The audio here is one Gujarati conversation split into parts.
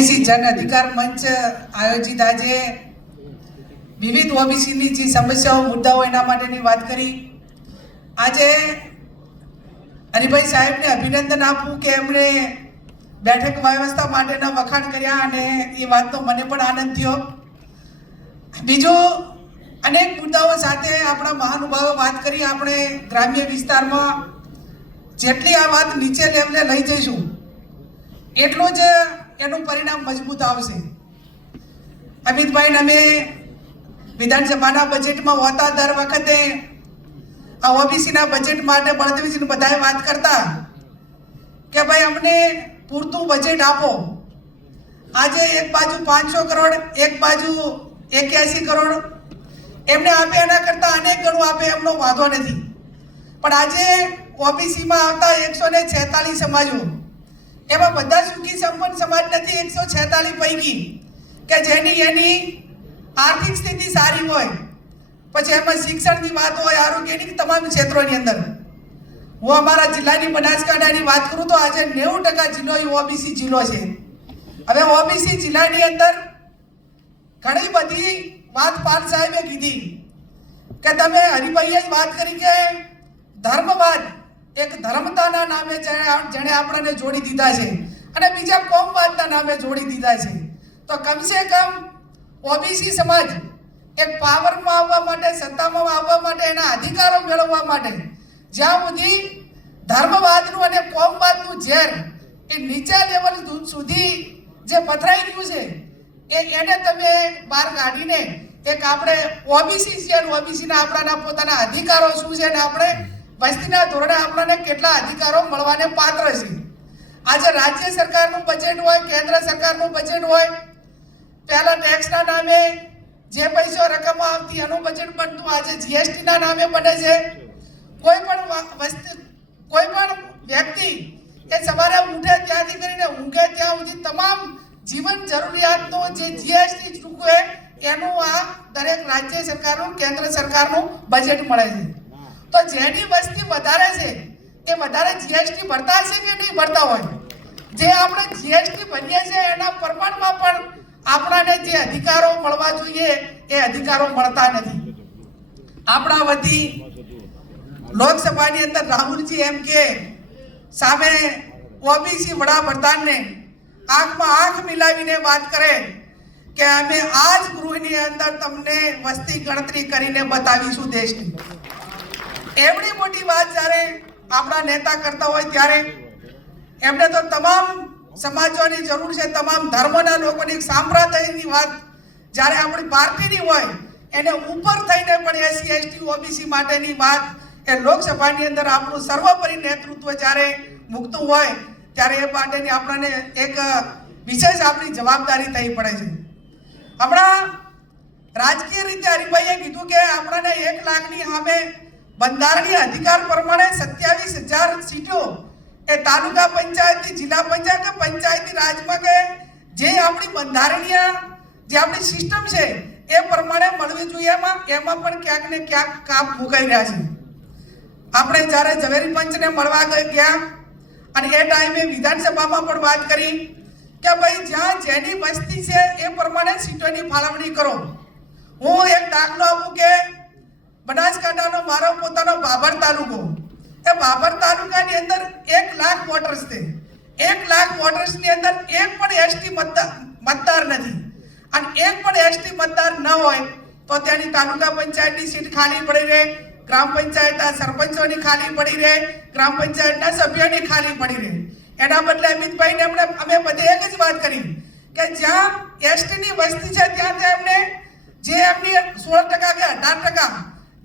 જન અધિકાર મંચ આયોજિત આજે વિવિધ ઓબીસીની જે સમસ્યાઓ, મુદ્દાઓ એના માટેની વાત કરી. આજે હરિભાઈ સાહેબને અભિનંદન આપું કે એમણે બેઠક વ્યવસ્થા માટેના વખાણ કર્યા અને એ વાતનો મને પણ આનંદ થયો. બીજો અનેક મુદ્દાઓ સાથે આપણા મહાનુભાવો વાત કરી. આપણે ગ્રામ્ય વિસ્તારમાં જેટલી આ વાત નીચે લેવલે લઈ જઈશું, એટલું જ એનું પરિણામ મજબૂત આવશે? અમિતભાઈ, અમે વિધાનસભાના બજેટમાં હોતા દર વખતે આ ઓબીસીના બજેટ માટે બળદેવજીને બધાએ વાત કરતા કે ભાઈ, અમને પૂરતું બજેટ આપો. આજે એક બાજુ પાંચસો કરોડ, એક બાજુ એક્યાસી કરોડ. એમને આપે એના કરતાં અનેક ગણું આપે, એમનો વાંધો નથી. પણ આજે ઓબીસીમાં આવતા એકસો ને છેતાલીસ સમાજો એમાં બધા સુખી સંપન્ન સમાજ નથી, એકસો છેતાલીસ પૈકી. કે જેની એની આર્થિક સ્થિતિ સારી હોય, પછી એમાં શિક્ષણની વાત હોય, આરોગ્યની તમામ ક્ષેત્રોની અંદર. હું અમારા જિલ્લાની બનાસકાંઠાની વાત કરું તો આજે નેવું ટકા જિલ્લો એ ઓબીસી જિલ્લો છે. હવે ઓબીસી જિલ્લાની અંદર ઘણી બધી વાત પાલ સાહેબે કીધી. કે તમે હરિભાઈએ જ વાત કરી કે ધર્મવાદ એક ધર્મતાના નામે જેણે આપણને જોડી દીધા છે અને બીજા કોમવાદના નામે જોડી દીધા છે. તો કમસે કમ ઓબીસી સમાજ એક પાવરમાં આવવા માટે, સત્તામાં આવવા માટે, એના અધિકારો મેળવવા માટે, જ્યાં સુધી ધર્મવાદનું અને કોમવાદનું ઝેર એ નીચા લેવલ સુધી જે પથરાઈ ગયું છે, એ એને તમે બહાર કાઢીને એક આપણે ઓબીસી છે ઓબીસીના આપણાના પોતાના અધિકારો શું છે ને આપણે વસ્તીના ધોરણે આપણને કેટલા અધિકારો મળવાને પાત્ર છે. આજે રાજ્ય સરકારનું બજેટ હોય, કેન્દ્ર સરકારનું બજેટ હોય, પહેલા ટેક્સના નામે જે પૈસો રકમો આવતી એનું બજેટ બનતું આજે જીએસટીના નામે બને છે. કોઈ પણ વસ્તી, કોઈ પણ વ્યક્તિ એ સવારે ઉઠે ત્યાંથી કરીને ઊંઘે ત્યાં સુધી તમામ જીવન જરૂરિયાતનો જે જીએસટી ચૂકવે, એનું આ દરેક રાજ્ય સરકારનું, કેન્દ્ર સરકારનું બજેટ મળે છે. તો જેની વસ્તી વધારે છે એ વધારે જીએસટી ભરતા છે કે નહીં ભરતા હોય? જે આપણે જીએસટી ભરીએ છીએ, એના પ્રમાણમાં પણ આપણાને જે અધિકારો મળવા જોઈએ, એ અધિકારો મળતા નથી. આપણા વતી લોકસભાની અંદર રાહુલજી એમ કે, સામે ઓબીસી વડાપ્રધાનને આંખમાં આંખ મિલાવીને વાત કરે, કે અમે આ જ ગૃહની અંદર તમને વસ્તી ગણતરી કરીને બતાવીશું દેશની. એવડી મોટી વાત જ્યારે આપણા નેતા કરતા હોય ત્યારે એમને તો તમામ સમાજોની જરૂર છે, તમામ ધર્મના લોકોની સાંપ્રદાયની વાત જ્યારે આપણી પાર્ટીની હોય, એને ઉપર થઈને પણ એસસી, એસટી, ઓબીસી માટેની વાત એ લોકસભાની અંદર આપણું સર્વોપરી નેતૃત્વ જ્યારે મૂકતું હોય, ત્યારે એ માટેની આપણને એક વિશેષ આપણી જવાબદારી થઈ પડે છે. આપણા રાજકીય રીતે હરિભાઈએ કીધું કે આપણને એક લાખની સામે બંધારણીય અધિકાર પ્રમાણે સત્યાવીસ હજાર સીટો એ તાલુકા પંચાયતની, જિલ્લા પંચાયત કે પંચાયતી રાજમાં કે જે આપણી બંધારણીય જે આપણી સિસ્ટમ છે એ પ્રમાણે મળવી જોઈએ એમાં એમાં પણ ક્યાંક ને ક્યાંક કાપ મુકાઈ રહ્યા છે. આપણે જ્યારે ઝવેરી પંચને મળવા ગયા અને એ ટાઈમે વિધાનસભામાં પણ વાત કરી કે ભાઈ જ્યાં જેની વસ્તી છે એ પ્રમાણે સીટોની ફાળવણી કરો. હું એક દાખલો આપું કે બનાસકાંઠાનો મારો પોતાનો બાબર તાલુકો. એ બાબર તાલુકાની અંદર એક લાખ વોટર્સ છે. એક લાખ વોટર્સની અંદર એક પણ એસટી મતદાર મતદાર નથી. અને એક પણ એસટી મતદાર ન હોય તો ત્યાંની તાલુકા પંચાયતની સીટ ખાલી પડી રહે, ગ્રામ પંચાયતના સરપંચોની ખાલી પડી રહે, ગ્રામ પંચાયતના સભ્યોની ખાલી પડી રહે. એના બદલે અમિતભાઈને એમણે, અમે બધે એક જ વાત કરી કે જ્યાં એસટીની વસ્તી છે ત્યાં ત્યાં એમને જે એમની સોળ ટકા કે અઢાર ટકા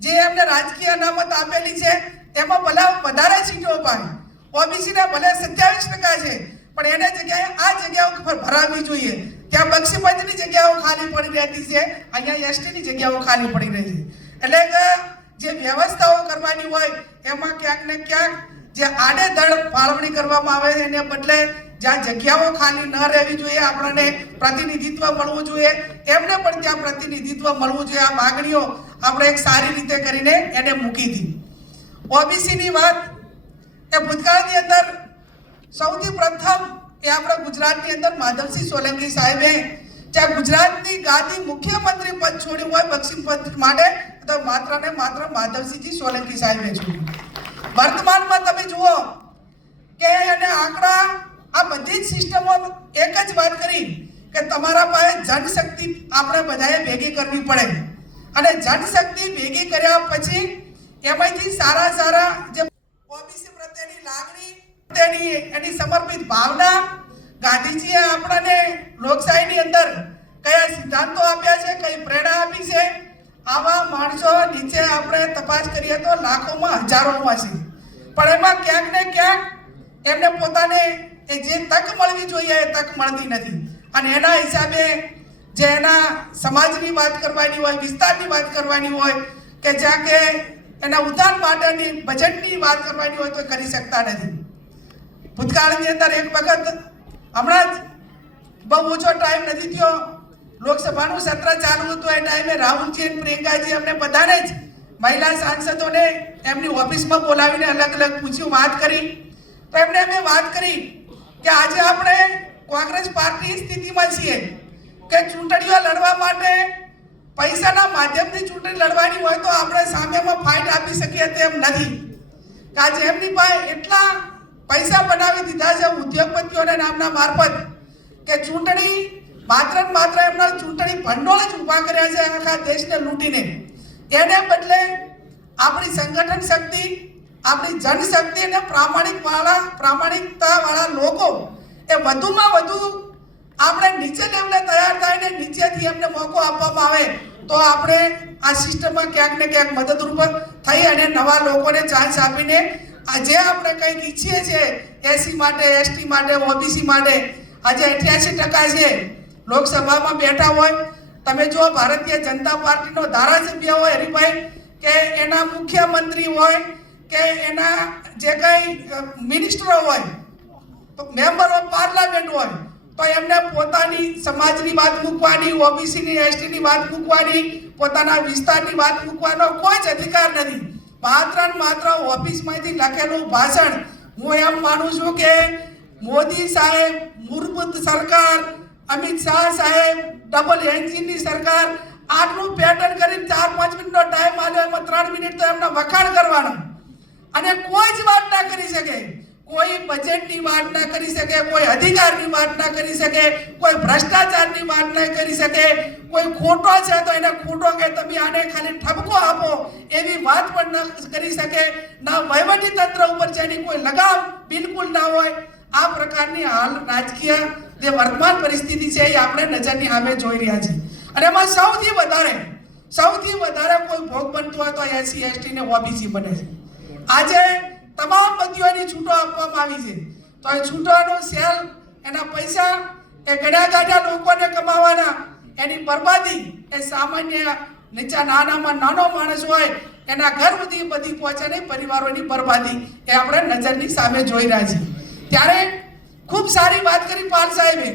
જે એમને રાજકીય અનામત આપેલી છે, એમાં ભલે વધારે સીટો અપાય ઓબીસીના ભલે સત્યાવીસ ટકા છે, પણ એને જગ્યાએ આ જગ્યાઓ પર ભરાવી જોઈએ. ત્યાં બક્ષીપંચની જગ્યાઓ ખાલી પડી રહેતી છે, અહીંયા એસટીની જગ્યાઓ ખાલી પડી રહી છે. એટલે કે જે વ્યવસ્થાઓ કરવાની હોય, એમાં ક્યાંક ને ક્યાંક જે આડેધડ ફાળવણી કરવામાં આવે છે, એને બદલે જ્યાં જગ્યાઓ ખાલી ન રહેવી જોઈએ, આપણને પ્રતિનિધિત્વ મળવું જોઈએ. એમને પણ ત્યાં પ્રતિનિધિત્વ મળવું જોઈએ. આ માગણીઓ આપણે એક સારી રીતે કરીને એને મૂકી હતી ઓબીસીની વાત, એ ભૂતકાળની અંદર સૌથી પ્રથમ એ આપણા ગુજરાતની અંદર માધવસિંહ સોલંકી સાહેબે જ્યાં ગુજરાતની ગાદી મુખ્યમંત્રી પદ છોડ્યું હોય પશ્ચિમ પદ માટે, તો માત્ર ને માત્ર માધવસિંહજી સોલંકી સાહેબે છોડ્યું. વર્તમાનમાં તમે જુઓ કે એને આંકડા, આ બધી જ સિસ્ટમો એક જ વાત કરી કે તમારા પાસે જનશક્તિ આપણે બધાએ ભેગી કરવી પડે. અને જનશક્તિ ભેગી કર્યા પછી એમાંથી સારા સારા જે ઓબીસી પ્રત્યેની લાગણી તેની એની સમર્પિત ભાવના, ગાંધીજીએ આપણને લોકશાહીની અંદર કયા સિદ્ધાંતો આપ્યા છે, કઈ પ્રેરણા આપી છે, આવા માણસો નીચે આપણે તપાસ કરીએ તો લાખોમાં, હજારોમાં છે. પણ એમાં ક્યાંક ને ક્યાંક એમને પોતાને એ જે તક મળવી જોઈએ એ તક મળતી નથી. અને એના હિસાબે જે એના સમાજની વાત કરવાની હોય, વિસ્તારની વાત કરવાની હોય, કે જ્યાં કે એના ઉદ્ધાર માટેની બજેટની વાત કરવાની હોય તો કરી શકતા નથી. ભૂતકાળની અંદર એક વખત હમણાં જ બહુ ઓછો ટાઈમ નથી થયો. લોકસભાનું સત્ર ચાલુ હતું, એ ટાઈમે રાહુલજી અને પ્રિયંકાજી અમને બધાને જ મહિલા સાંસદોને એમની ઓફિસમાં બોલાવીને અલગ અલગ પૂછ્યું, વાત કરી. તો એમને અમે વાત કરી કે આજે આપણે કોંગ્રેસ પાર્ટી સ્થિતિમાં છીએ. કે ચૂંટણીઓ લડવા માટે પૈસાના માધ્યમથી ચૂંટણી લડવાની હોય તો આપણે સામેમાં ફાઇટ આપી શકીએ તેમ નથી. કે આજે એમની પાસે એટલા પૈસા બનાવી દીધા છે ઉદ્યોગપતિઓને નામના મારફત કે ચૂંટણી માત્ર ને માત્ર એમના ચૂંટણી ભંડોળ જ ઊભા કર્યા છે આખા દેશને લૂંટીને. એને બદલે આપણી સંગઠન શક્તિ, આપણી જનશક્તિ અને પ્રામાણિક વાળા પ્રામાણિકતા વાળા લોકો એ વધુમાં વધુ આપણે નીચે લેવલે તૈયાર થાય ને નીચેથી એમને મોકો આપવામાં આવે, તો આપણે આ સિસ્ટમમાં ક્યાંક ને ક્યાંક મદદરૂપ થઈ અને નવા લોકોને ચાન્સ આપીને આજે આપણે કંઈક ઈચ્છીએ છીએ એસી માટે એસટી માટે ઓબીસી માટે, આજે અઠ્યાસી ટકા છે. લોકસભામાં બેઠા હોય, તમે જો ભારતીય જનતા પાર્ટીનો ધારાસભ્ય હોય હરિભાઈ, કે એના મુખ્યમંત્રી હોય, કે એના જે કંઈ મિનિસ્ટરો હોય મેમ્બર ઓફ પાર્લામેન્ટ હોય તો એમને પોતાની સમાજની વાત મૂકવાની, ઓબીસીની, એસટીની વાત મૂકવાની, પોતાના વિસ્તારની વાત મૂકવાનો કોઈ જ અધિકાર નથી. માત્ર ને માત્ર ઓફિસમાંથી લખેલું ભાષણ હું એમ માનું છું કે મોદી સાહેબ, મૂળભૂત સરકાર, અમિત શાહ સાહેબ ડબલ એન્જિનની સરકાર, આટલું પેટર્ન કરીને ચાર પાંચ મિનિટનો ટાઈમ આવ્યો એમાં ત્રણ મિનિટ તો એમનો વખાણ કરવાનો. અને કોઈ જ વાત ના કરી શકે. કોઈ બજેટની વાત ના કરી શકે, કોઈ અધિકારની વાત ના કરી શકે, કોઈ ભ્રષ્ટાચારની વાત ના કરી શકે, કોઈ ખોટો છે તો એને ખોટો કે તમે આને ખાલી ઠપકો આપો એવી વાત પણ ન કરી શકે. ના વહીવટી તંત્ર ઉપર જેની કોઈ લગામ બિલકુલ ના હોય, આ પ્રકારની હાલ રાજકીય જે વર્તમાન પરિસ્થિતિ છે એ આપણે નજરની સામે જોઈ રહ્યા છીએ. અને એમાં સૌથી વધારે સૌથી વધારે કોઈ ભોગ બનતું હોય તો એસસી એસટી ને ઓબીસી બને છે. આજે તમામ બંદીઓની છૂટો આપવામાં આવી છે. તો એ છૂટોનો સેલ, એના પૈસા, એ ગણ્યા ગાંઠ્યા લોકોને કમાવાના, એની બરબાદી એ સામાન્ય નીચા નાનામાં નાનો માણસ હોય, એના ઘર સુધી બધી પહોંચે નહીં પરિવારોની બરબાદી એ આપણે નજરની સામે જોઈ રહ્યા છીએ. ત્યારે ખૂબ સારી વાત કરી પાલ સાહેબે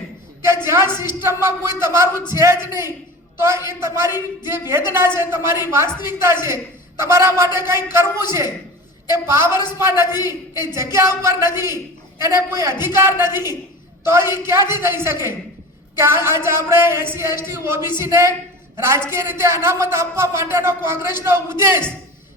કે જ્યાં સિસ્ટમમાં કોઈ તમારું છે જ નહીં, તો એ તમારી જે વેદના છે, તમારી વાસ્તવિકતા છે, તમારા માટે કંઈ કરવું છે એ પાવર્સમાં નથી, એ જગ્યા ઉપર નથી, એને કોઈ અધિકાર નથી. તો એ ક્યાંથી થઈ શકે? કે આજે આપણે એસસી એસટી ઓબીસીને રાજકીય રીતે અનામત આપવા માટેનો કોંગ્રેસનો ઉદ્દેશ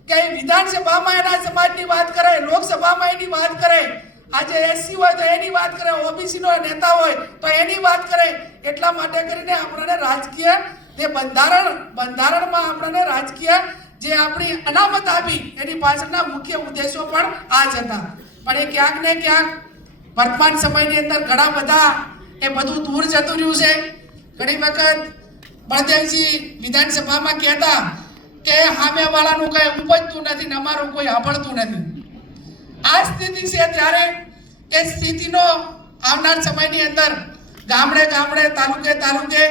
કે વિધાનસભામાં એના સમાજની વાત કરે, લોકસભામાં એની વાત કરે. આજે એસસી હોય તો એની વાત કરે ઓબીસી નો નેતા હોય તો એની વાત કરે. એટલા માટે કરીને આપણને રાજકીય જે બંધારણ બંધારણમાં આપણને રાજકીય જે આપણી અનામત આપી, એની પાછળના મુખ્ય ઉદ્દેશો પણ આ જ હતા. પણ એ ક્યાંક ને ક્યાંક વર્તમાન સમયની અંદર ઘણા બધા એ બધું દૂર જતું રહ્યું છે. ઘણી વખત બળદેવજી વિધાનસભામાં કહેતા કે સામેવાળાનું કઈ ઉપજતું નથી ને અમારું કોઈ સાંભળતું નથી. આ સ્થિતિ છે ત્યારે એ સ્થિતિનો આવનાર સમયની અંદર ગામડે ગામડે, તાલુકે તાલુકે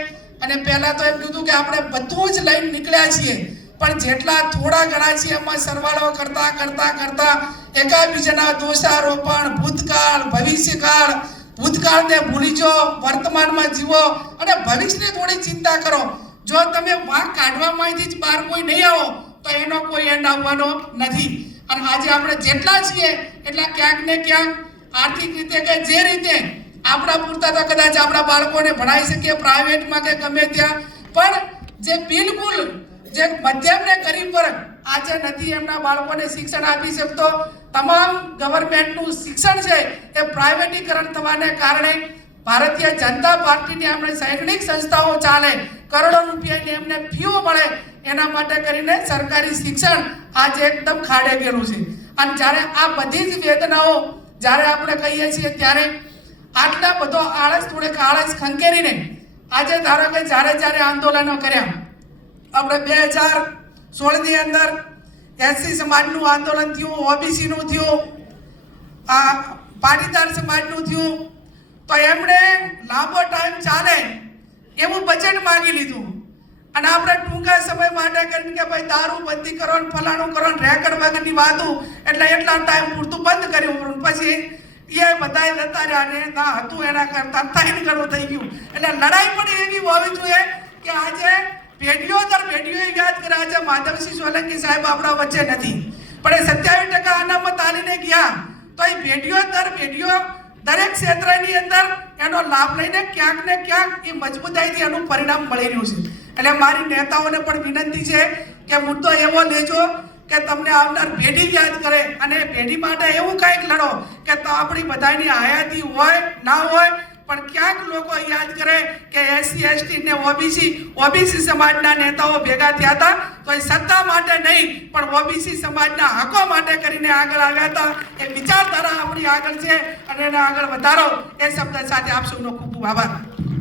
અને પહેલા તો એમ કીધું કે આપણે બધું જ લઈને નીકળ્યા છીએ. પણ જેટલા થોડા ઘણા છે એમાં સરવાળો કરતા કરતા કરતા એકાબીજાના દોષારોપણ, ભૂતકાળ, ભવિષ્યકાળ, ભૂતકાળને ભૂલી જો વર્તમાનમાં જીવો અને ભવિષ્યની થોડી ચિંતા કરો. જો તમે વાંક કાઢવામાંથી જ બહાર કોઈ નહીં આવો, તો એનો કોઈ એન્ડ આવવાનો નથી. અને આજે આપણે જેટલા છીએ, એટલા ક્યાંક ને ક્યાંક આર્થિક રીતે કે જે રીતે આપણા પૂરતા તો કદાચ આપણા બાળકોને ભણાવી શકીએ પ્રાઇવેટમાં કે ગમે ત્યાં. પણ જે બિલકુલ જે મધ્યમ ને ગરીબ વર્ગ, આજે નથી એમના બાળકોને શિક્ષણ આપી શકતો, તમામ ગવર્મેન્ટનું શિક્ષણ છે એ પ્રાઇવેટીકરણ થવાને કારણે ભારતીય જનતા પાર્ટીની આપણે શૈક્ષણિક સંસ્થાઓ ચાલે, કરોડો રૂપિયાની એમને ફીઓ મળે, એના માટે કરીને સરકારી શિક્ષણ આજે એકદમ ખાડે ગયેલું છે. અને જ્યારે આ બધી જ વેદનાઓ જ્યારે આપણે કહીએ છીએ ત્યારે આટલા બધો આળસ, થોડેક આળસ ખંકેરીને, આજે ધારો કે જ્યારે જ્યારે આંદોલનો કર્યા આપણે બે હજાર સોળની અંદર એસસી સમાજનું આંદોલન થયું, ઓબીસીનું થયું, આ પાટીદાર સમાજનું થયું. તો એમણે લાંબો ટાઈમ ચાલે એવું બજેટ માંગી લીધું. અને આપણે ટૂંકા સમય માટે કરીને કે ભાઈ દારૂ બંધી કરો ને ફલાણું કરો ને રેકડ વગરની વાતો એટલે એટલા ટાઈમ પૂરતું બંધ કર્યું પછી એ બધાય જતા રહ્યા ને ના હતું એના કરતા ત્રણ ગણું થઈ ગયું. એટલે લડાઈ પણ એવી હોવી જોઈએ કે આજે પેઢીઓ દર પેઢીઓ યાદ કરે આજે માધવસિંહ સોલંકી સાહેબ આપણા વચ્ચે નથી. પણ એ સત્યાવીસ ટકા અનામત આલીને ગયા. તો એ પેઢીઓ દર પેઢીઓ દરેક ક્ષેત્રની અંદર એનો લાભ લઈને ક્યાંક ને ક્યાંક એ મજબૂતાઈથી એનું પરિણામ મળી રહ્યું છે. એટલે મારી નેતાઓને પણ વિનંતી છે કે મુદ્દો એવો લેજો કે તમને આવનાર પેઢી યાદ કરે અને પેઢી માટે એવું કંઈક લડો કે તો આપણી બધાની હયાતી હોય, ના હોય પણ ક્યાંક લોકો યાદ કરે કે એસસી, એસટી ને ઓબીસી ઓબીસી સમાજના નેતાઓ ભેગા થયા હતા. તો એ સત્તા માટે નહીં, પણ ઓબીસી સમાજના હકો માટે કરીને આગળ આવ્યા હતા. એ વિચારધારા આપણી આગળ છે અને એને આગળ વધારો. એ શબ્દ સાથે આપ સૌનો ખૂબ ખૂબ આભાર.